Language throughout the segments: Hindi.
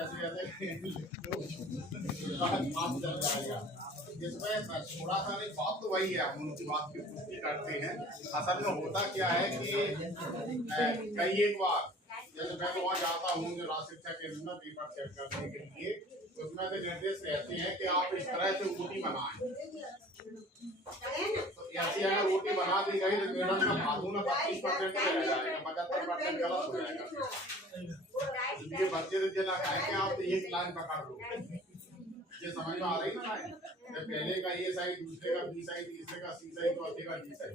ऐसे काम चल जाएगा। इसमें थोड़ा सा नहीं, बात तो वही है, हम उनकी बात की पुष्टि करते हैं। असल में होता क्या है कि कई एक बार जैसे मैं तो वहाँ जाता हूँ जो राज शिक्षा केंद्र में पेपर चेक करने के लिए, उसमें से निर्देश रहते हैं कि आप इस तरह से रोटी बनाएं। तो ऐसी अगर रोटी बना दी गई तो मैडम का भागू में 25% रह जाएगा, 75% गलत हो जाएगा। ये बच्चे तो ना कहें कि आप एक लाइन पकड़ लो, ये समझ में आ रही ना? पहले का ये साइड, दूसरे का बी साइड, तीसरे का सी साइड, चौथे का डी साइड,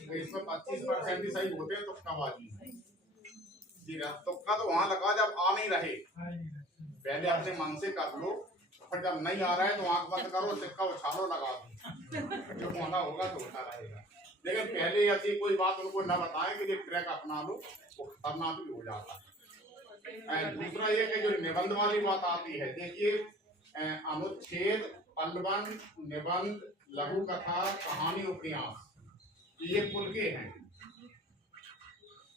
तो इसमें 25% ही सही होते हैं। तुक्का बाजी जी, तुक्का तो वहां लगा जब आ नहीं रहे, पहले अपने मन से कर लो, फिर जब नहीं आ रहा है तो आंख बंद करो, सिक्का उछालो, लगा दो, जो होना होगा तो होता रहेगा। लेकिन पहले ऐसी कोई बात उनको न बताएं कि ये ट्रैक अपना लो, वो खतरनाक भी हो जाता है। दूसरा ये कि जो निबंध वाली बात आती है, देखिए अनुच्छेद, पल्लवन, निबंध, लघु कथा, कहानी, उपन्यास, ये कुल के हैं।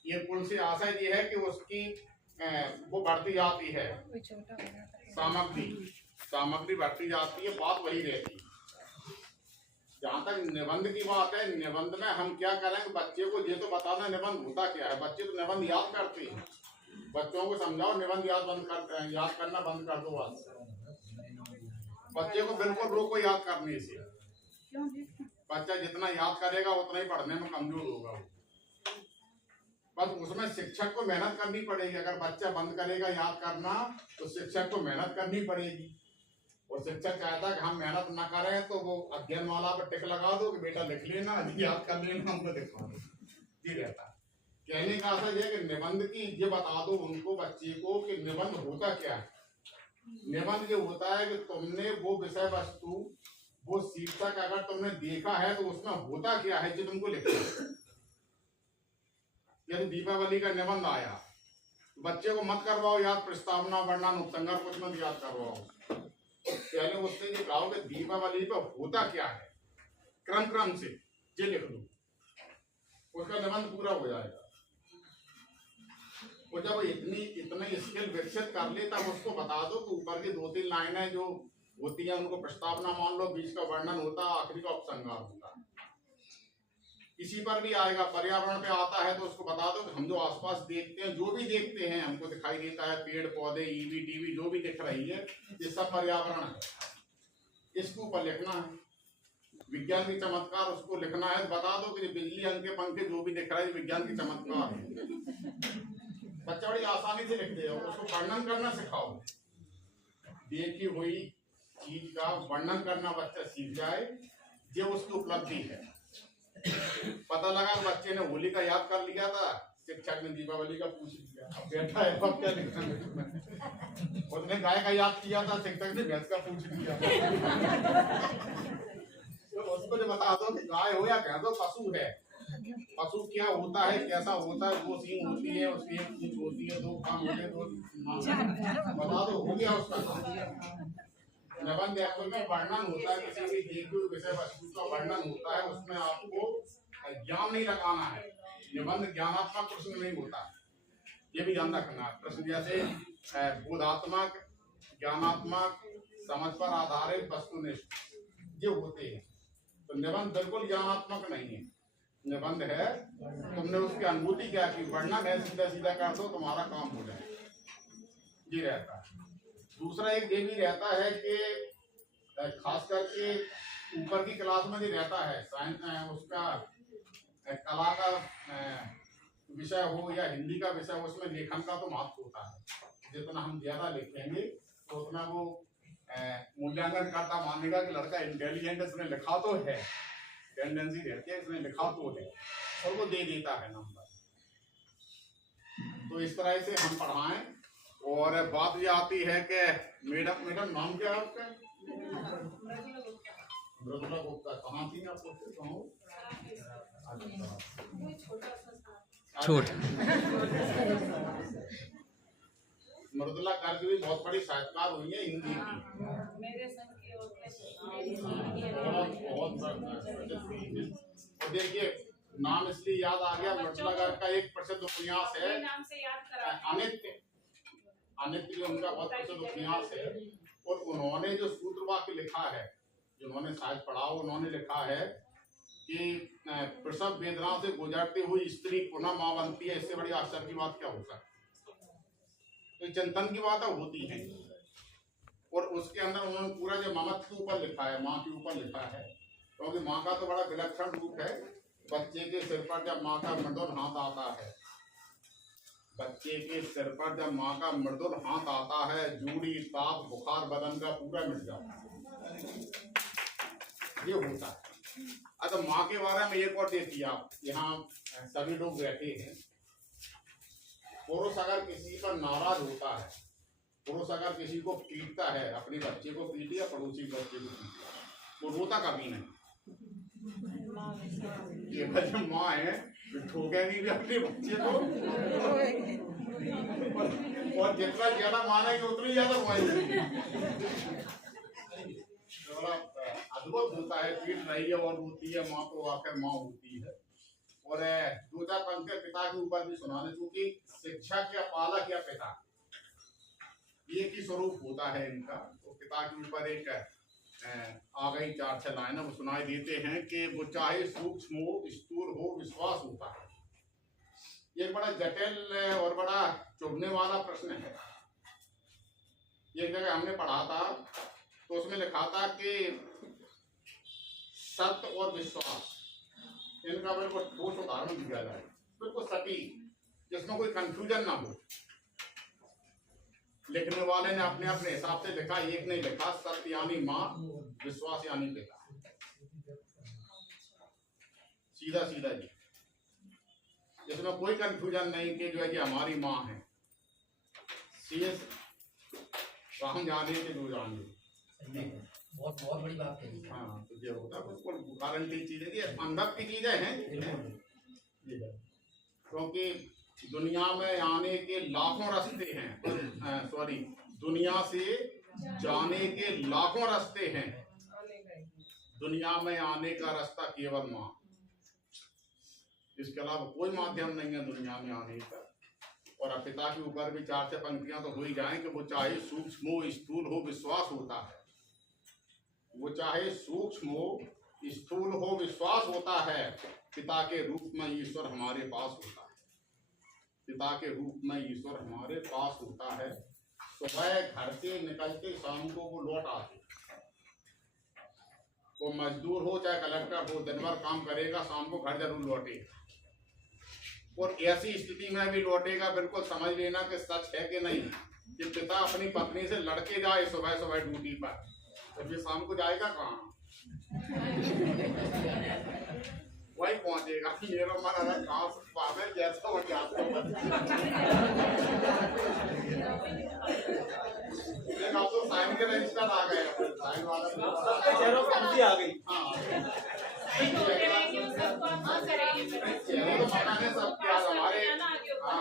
ये कुल से आशय ये है कि उसकी वो बढ़ती जाती है, सामग्री बढ़ती जाती है, बात वही रहती है। जहाँ तक निबंध की बात है, निबंध में हम क्या करेंगे, बच्चे को ये तो बताना निबंध होता क्या है। बच्चे तो निबंध याद करते हैं, बच्चों को समझाओ निबंध याद करना बंद कर दो बस। बच्चे को बिल्कुल रोको याद करने से। बच्चा जितना याद करेगा उतना ही पढ़ने में कमजोर होगा। बस उसमें शिक्षक को मेहनत करनी पड़ेगी। अगर बच्चा बंद करेगा याद करना तो शिक्षक को मेहनत करनी पड़ेगी। और शिक्षक चाहता है कि हम मेहनत ना करें तो वो अध्ययन वाला पर टिक लगा दो कि बेटा लिख लेना, याद कर लेना, हमको दिखा दो, ये रहता है। कहने का आशय है कि निबंध की ये बता दो उनको, बच्चे को, कि निबंध होता क्या है। निबंध ये होता है कि तुमने वो विषय वस्तु, वो शीर्षक अगर तुमने देखा है तो उसमें होता क्या है जो तुमको लिखना है। यदि दीपावली का निबंध आया, बच्चे को मत करवाओ याद प्रस्तावना, वर्णन, उपसंहार, कुछ मत याद करवाओ। पहले उससे ये कहो कि दीपावली पे होता क्या है, क्रम से ये लिख दो, उसका निबंध पूरा हो जाएगा। और जब इतनी स्किल विकसित कर ले तब उसको बता दो कि ऊपर की 2-3 लाइनें जो होती है उनको प्रस्तावना मान लो, बीच का वर्णन होता है, आखिरी का उपसंहार होता है। किसी पर भी आएगा, पर्यावरण पे आता है तो उसको बता दो कि हम जो आसपास देखते हैं, जो भी देखते हैं, हमको दिखाई देता है, पेड़ पौधे, ईवी टीवी जो भी दिख रही है, ये सब पर्यावरण है, इसके ऊपर लिखना है। विज्ञान की चमत्कार उसको लिखना है, बता दो कि बिजली, अंके, पंखे जो भी दिख रहा है विज्ञान की चमत्कार है। बच्चा बड़ी आसानी से लिख देगा। उसको वर्णन करना सिखाओ, देखी हुई चीज का वर्णन करना बच्चा सीख जाए, ये उसकी उपलब्धि है। पता लगा बच्चे ने होली का याद कर लिया था, शिक्षक ने दीपावली का पूछ लिया, अब बैठा है अब क्या लिखना। उसने गाय का याद किया था, शिक्षक ने भैंस का पूछ लिया। तो उसको जो बता दो कि गाय हो या भैंस हो, पशु है, पशु क्या होता है, कैसा होता है, 2 सींग होती है, उसकी 1 पूंछ होती है, 2 कान होते हैं, 2 बता दो, हो गया उसका काम। निबंध में वर्णन होता है, किसी भी देखी हुई विषय वस्तु का वर्णन होता है, उसमें आपको ज्ञान नहीं लगाना है। निबंध ज्ञानात्मक प्रश्न नहीं होता, ये भी ध्यान रखना। प्रश्न जैसे बोधात्मक, ज्ञानात्मक, समझ पर आधारित, वस्तुनिष्ठ, ये होते हैं। तो निबंध बिल्कुल ज्ञानात्मक नहीं है। निबंध है तुमने उसकी अनुभूति क्या की, वर्णन है, सीधा सीधा कर दो, तुम्हारा काम हो जाए, ये रहता है। दूसरा एक ये भी रहता है कि खास करके ऊपर की क्लास में भी रहता है, साइंस उसका कला का विषय हो या हिंदी का विषय हो, उसमें लेखन का तो महत्व होता है। जितना हम ज्यादा लिखेंगे तो उतना वो मूल्यांकन करता मानेगा कि लड़का इंटेलिजेंट है, इसने लिखा तो है, टेंडेंसी रहती है इसने लिखा तो है, और वो दे देता है नंबर। तो इस तरह से हम पढ़ाएं। और बात ये आती है कि मैडम नाम क्या है आपका? मृदुला गुप्ता। कहाँ थी आप? छोट मृदुला गर्ग भी बहुत बड़ी साहित्यकार हुई है हिंदी की। और देखिए नाम इसलिए याद आ गया, मृदुला गर्ग का एक प्रसिद्ध उपन्यास है अनित्य। अनित्य उनका बहुत प्रसिद्ध उपन्यास है। और उन्होंने जो सूत्र वाक्य लिखा है, जिन्होंने शायद पढ़ा, उन्होंने लिखा है कि प्रसव वेदना से गुजरती हुई स्त्री पुनः मां बनती है, इससे बड़ी आश्चर्य की बात क्या हो सकती। तो चिंतन की बात होती है। और उसके अंदर उन्होंने पूरा जो ममत्व के ऊपर लिखा है, माँ के ऊपर लिखा है, क्योंकि माँ का तो बड़ा विलक्षण रूप है। बच्चे के सिर पर जब माँ का मृदुल हाथ आता है, बच्चे के सिर पर जब माँ का मृदुल हाथ आता है, जूड़ी ताप बुखार बदन का पूरा मिट जाता है, ये होता है। अच्छा, माँ के बारे में एक और देखिए आप, यहाँ सभी लोग बैठे हैं। पुरुष अगर किसी पर नाराज होता है, पुरुष अगर किसी को पीटता है, अपने बच्चे को पीटे या पड़ोसी बच्चे को पीटे, वो रोता कभी नहीं। ये जो माँ है ठोकेगी भी अपने बच्चे को, और जितना ज्यादा मानेगी उतनी ज्यादा रोएगी। बड़ा अद्भुत होता है, पीट रही है और रोती है माँ, तो आखिर माँ होती है। और दो चार पंक्ति पिता के ऊपर भी सुनाने, क्योंकि शिक्षा क्या पालक या पिता एक ही स्वरूप होता है इनका। तो पिता के ऊपर एक आ गई 4-6 लाइन वो सुनाई देते हैं कि वो चाहे सूक्ष्म हो स्थूल हो विश्वास होता है। ये बड़ा जटिल और बड़ा चुभने वाला प्रश्न है। एक जगह हमने पढ़ा था, तो उसमें लिखा था कि सत्य और विश्वास, इनका बिल्कुल ठोस उदाहरण दिया जाए, बिल्कुल सटीक, जिसमें कोई कंफ्यूजन ना हो। लिखने वाले ने अपने अपने हिसाब से लिखा, एक ने लिखा सत्य यानी माँ, विश्वास यानी पिता, सीधा सीधा जी, जिसमें कोई कंफ्यूजन नहीं कि जो है कि हमारी माँ है। सीएस हम जाने के जो जाने, बहुत बहुत बड़ी बात है। हाँ, तो ये होता है बिल्कुल गारंटी चीजें, ये अनुभव की चीजें हैं। क्योंकि दुनिया में आने के लाखों रास्ते हैं, सॉरी, दुनिया से जाने के लाखों रास्ते हैं, दुनिया में आने का रास्ता केवल माँ, इसके अलावा कोई माध्यम नहीं है दुनिया में आने का। और पिता के ऊपर भी 4-6 पंक्तियां तो हो ही जाए कि वो चाहे सूक्ष्म हो स्थूल हो विश्वास होता है, वो चाहे सूक्ष्म हो स्थूल हो विश्वास होता है। पिता के रूप में ईश्वर हमारे पास होता है, पिता के रूप में ईश्वर हमारे पास होता है। सुबह घर से निकलते शाम को वो लौट आते, वो मजदूर हो चाहे कलेक्टर हो, दिन भर काम करेगा, शाम को घर जरूर लौटेगा। और ऐसी स्थिति में भी लौटेगा, बिल्कुल समझ लेना कि सच है कि नहीं, कि पिता अपनी पत्नी से लड़के जाए सुबह सुबह ड्यूटी पर, तो फिर शाम को जाएगा कहाँ? वही पहुंचेगा। मेरा मन अगर कहाँ से पावे जैसा हो जाता है। अब तो साइन के रजिस्टर आ गए, साइन वाला चेहरों पर खुशी आ गई। हाँ,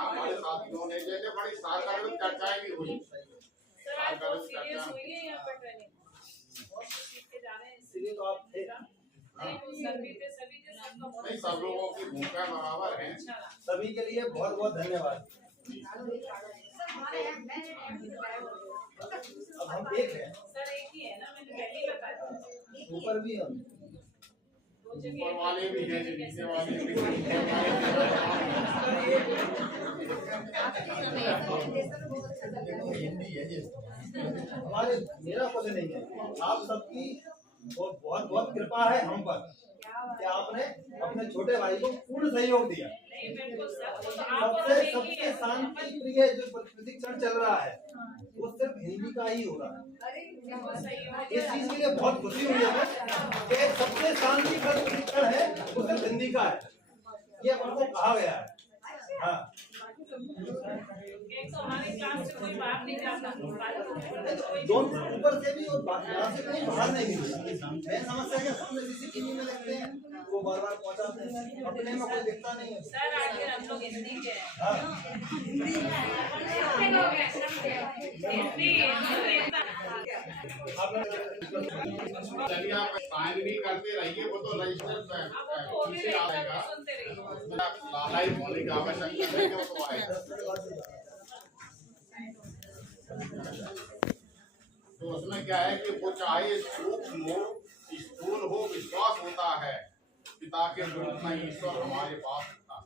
हमारे साथियों ने जैसे बड़ी सार्वजनिक चर्चाएं भी हुई, नहीं, सब लोगों की भूमिका बराबर है। सभी के लिए बहुत बहुत धन्यवाद। अब हम एक हैं, सर एक ही है ना, मैंने पहले ही बता दिया। ऊपर भी हम, ऊपर वाले भी हैं, नीचे वाले भी हमारे मेरा कुछ नहीं है, आप सबकी बहुत बहुत कृपा है हम पर कि आपने अपने छोटे भाई को पूर्ण सहयोग दिया। सबसे शांति प्रिय जो प्रशिक्षण चल रहा है वो सिर्फ हिंदी का ही हो रहा है। इस चीज के लिए बहुत खुशी हुई है कि सबसे शांति प्रशिक्षण है वो सिर्फ हिंदी का है, ये हमको कहा गया है। हाँ, दोनों ऊपर से भी और बाहर से कहीं बाहर नहीं मिली। मैं समझता है कि सामने सीसीटीवी में देखते हैं, वो बार बार पहुंचाते हैं, अपने में कोई दिखता नहीं है। सर आखिर हम लोग हिंदी के हैं। चलिए आप साइन भी करते रहिए, वो तो रजिस्टर पीछे आएगा, लाला ही होने की आवश्यकता है, वो तो आएगा। तो उसमें क्या है कि वो चाहे सूक्ष्म हो स्थूल हो विश्वास होता है पिता के रूप में ईश्वर हमारे पास होता है।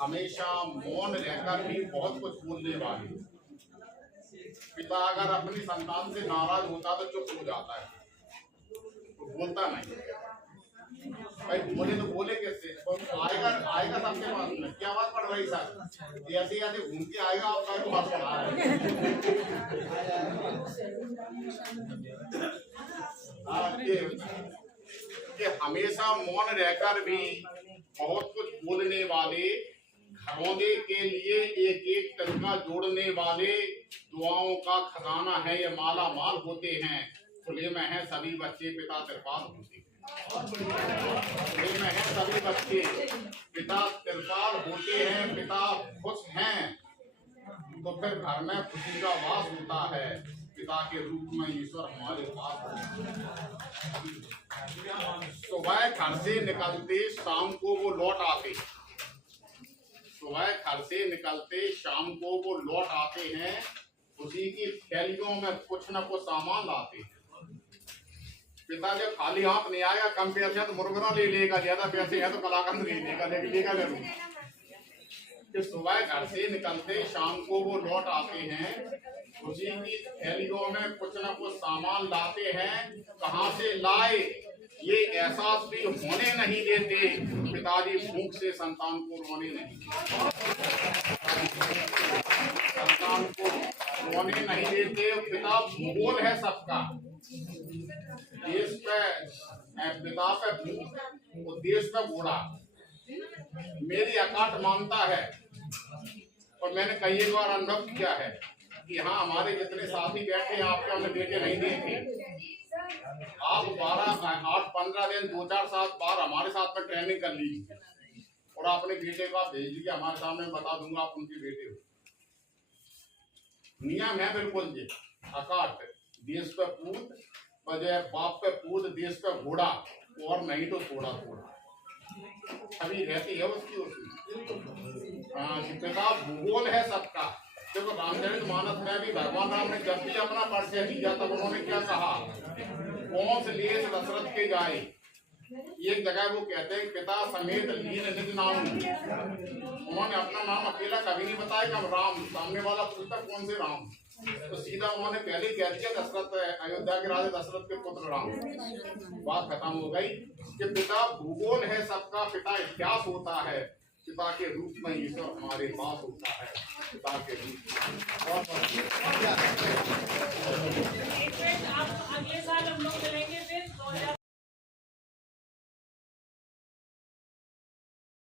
हमेशा मौन रहकर भी बहुत कुछ बोलने वाले पिता अगर अपनी संतान से नाराज होता तो चुप हो जाता है, तो बोलता नहीं। भाई बोले तो बोले कैसे, आएगा सबके पास में क्या बात पड़ रही सर, ऐसे ऐसे घूम के आएगा आपका बात पढ़ा है कि हमेशा मौन रहकर भी बहुत कुछ बोलने वाले, घरौंदे के लिए एक एक तनका जोड़ने वाले, दुआओं का खजाना है ये माला माल होते हैं, खुले में है सभी बच्चे पिता तिरपाल होते हैं। खुले में है सभी बच्चे पिता तिरपाल होते हैं, पिता खुश हैं तो फिर घर में खुशी का वास होता है। पिता के रूप में ईश्वर हमारे पास सुबह घर से निकलते शाम को वो लौट आते, सुबह घर से निकलते शाम को वो लौट आते हैं, उसी की थैलियों में कुछ न कुछ सामान लाते हैं। पिता जब खाली हाथ नहीं आएगा, कम पैसे तो मुर्गरा ले लेगा, ज्यादा पैसे है तो कलाकंद ले लेगा, लेकिन लेगा जरूर। कि सुबह घर से निकलते शाम को वो लौट आते हैं, उसी की थैलियों में कुछ न कुछ सामान लाते हैं। कहाँ से लाए ये एहसास भी होने नहीं देते, पिताजी भूख से संतान को रोने नहीं देते, संतान को रोने नहीं देते। पिता भूगोल है सबका, देश पे पिता पे भूख और देश पे घोड़ा। मेरी अकाट मानता है और मैंने कई बार अनुभव किया है कि हाँ हमारे जितने साथी बैठे हैं आपके हमने बेटे नहीं देखे, आप 8-15 दिन 2-4 7 बार हमारे साथ में ट्रेनिंग कर लीजिए और अपने बेटे को आप भेज दीजिए, हमारे सामने बता दूंगा आप उनके बेटे हो। नियम है बिल्कुल जी, अकाट देश पे पूत बजाय बाप पे पूत, देश पे घोड़ा और नहीं तो थोड़ा थोड़ा अभी रहती है उसकी। हाँ पिता भूगोल है सबका। देखो रामचरित मानस में भी भगवान राम ने जब भी अपना परिचय दिया तब उन्होंने क्या कहा, कौन से लेस दशरथ के जाए। एक जगह वो कहते हैं पिता समेत लीन निज नाम, उन्होंने अपना नाम अकेला कभी नहीं बताया कि हम राम, सामने वाला पूछता कौन से राम, तो सीधा उन्होंने पहले कह दिया दशरथ, अयोध्या के राजा दशरथ के पुत्र राम। बात खत्म हो गई कि पिता भूगोल है सबका, पिता इतिहास होता है, पिता के रूप में ईश्वर हमारे पास होता है। पिता के रूप में